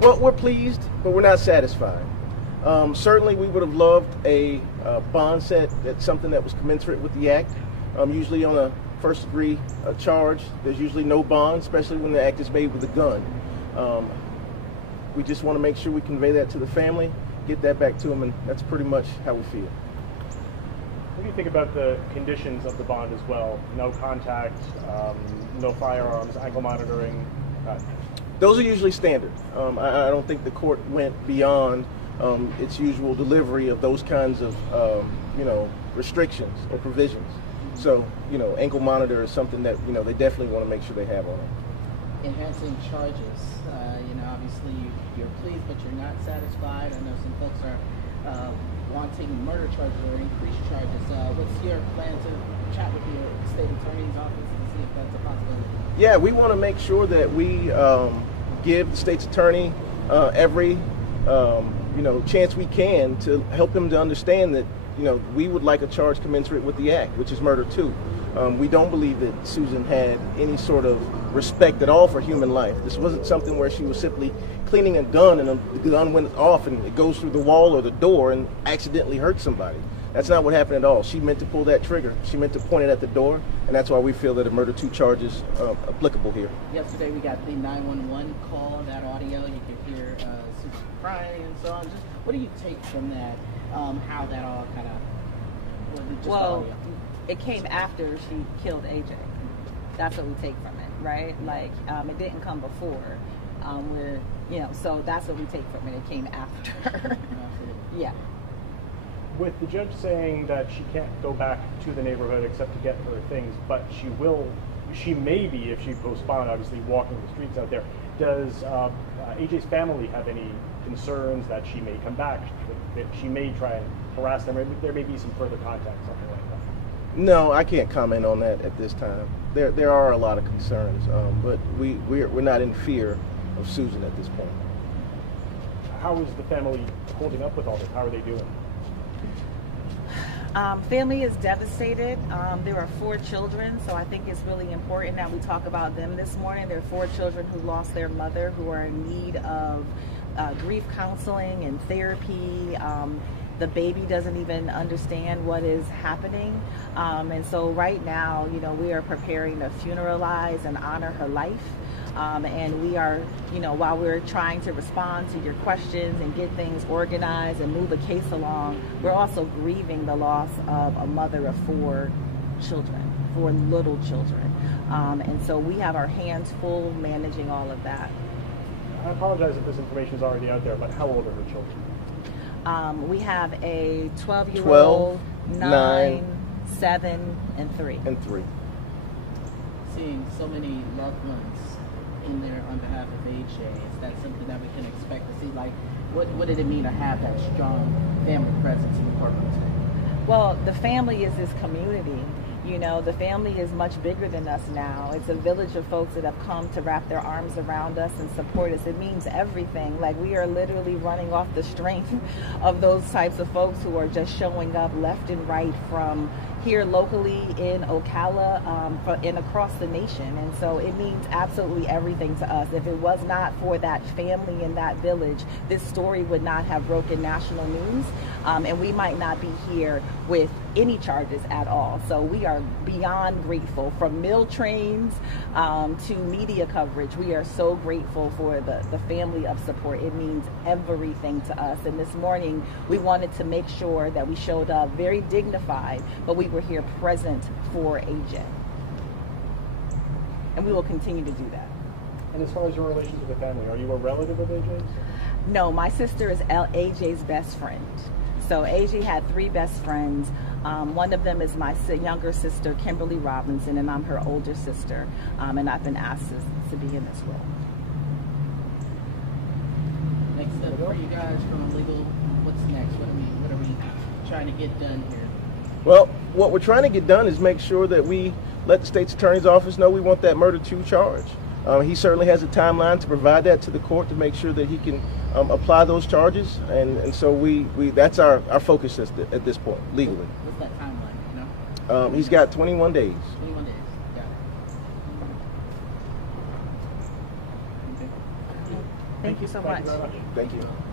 Well, we're pleased, but we're not satisfied. Certainly, we would have loved a bond set that's something that was commensurate with the act. Usually on a first-degree charge, there's usually no bond, especially when the act is made with a gun. We just want to make sure we convey that to the family, get that back to them, and that's pretty much how we feel. What do you think about the conditions of the bond as well? No contact, no firearms, ankle monitoring? Those are usually standard. I don't think the court went beyond its usual delivery of those kinds of, restrictions or provisions. So, ankle monitor is something that, they definitely want to make sure they have on it. Enhancing charges, obviously you're pleased, but you're not satisfied. I know some folks are wanting murder charges or increased charges. What's your plan to chat with your state attorney's office to see if that's a possibility? Yeah, we want to make sure that we give the state's attorney every chance we can to help him to understand that we would like a charge commensurate with the act, which is murder too. We don't believe that Susan had any sort of respect at all for human life. This wasn't something where she was simply cleaning a gun and the gun went off and it goes through the wall or the door and accidentally hurt somebody. That's not what happened at all. She meant to pull that trigger. She meant to point it at the door, and that's why we feel that a murder 2 charge is applicable here. Yesterday we got the 911 call, that audio. You could hear Susan crying and so on. Just what do you take from that? How that all kind of well, it came after she killed AJ. That's what we take from it, right? Like it didn't come before. So that's what we take from it. It came after. Yeah. With the judge saying that she can't go back to the neighborhood except to get her things, but she may be, if she postponed, obviously walking the streets out there. Does AJ's family have any concerns that she may come back, that she may try and harass them? There may be some further contact, something like that. No, I can't comment on that at this time. There are a lot of concerns, but we're not in fear of Susan at this point. How is the family holding up with all this? How are they doing? Family is devastated. There are 4 children, so I think it's really important that we talk about them this morning. There are 4 children who lost their mother, who are in need of grief counseling and therapy. The baby doesn't even understand what is happening. And so right now, we are preparing to funeralize and honor her life. And we are, while we're trying to respond to your questions and get things organized and move a case along, we're also grieving the loss of a mother of 4 children, 4 little children. And so we have our hands full managing all of that. I apologize if this information is already out there, but how old are her children? We have a 12-year-old, 9, 7, and 3. Seeing so many loved ones in there on behalf of AJ, is that something that we can expect to see? Like, what did it mean to have that strong family presence in the courtroom today? Well, the family is this community. The family is much bigger than us now. It's a village of folks that have come to wrap their arms around us and support us. It means everything. Like, we are literally running off the strength of those types of folks who are just showing up left and right from here locally in Ocala and across the nation. And so it means absolutely everything to us. If it was not for that family in that village, this story would not have broken national news, and we might not be here with any charges at all. So we are beyond grateful. From mill trains to media coverage, we are so grateful for the family of support. It means everything to us. And this morning we wanted to make sure that we showed up very dignified, but we were here present for AJ. And we will continue to do that. And as far as your relations with the family, are you a relative of AJ's? No, my sister is AJ's best friend. So AJ had 3 best friends. One of them is my younger sister, Kimberly Robinson, and I'm her older sister. And I've been asked to be in this role. Next step for you guys from legal, what's next? What are we trying to get done here? Well, what we're trying to get done is make sure that we let the state's attorney's office know we want that murder 2 charge. He certainly has a timeline to provide that to the court to make sure that he can apply those charges, and so we that's our focus at this point, legally. What's that timeline, He's got 21 days. 21 days, got it. Okay. Thank you so Thank much. you very much. Thank you.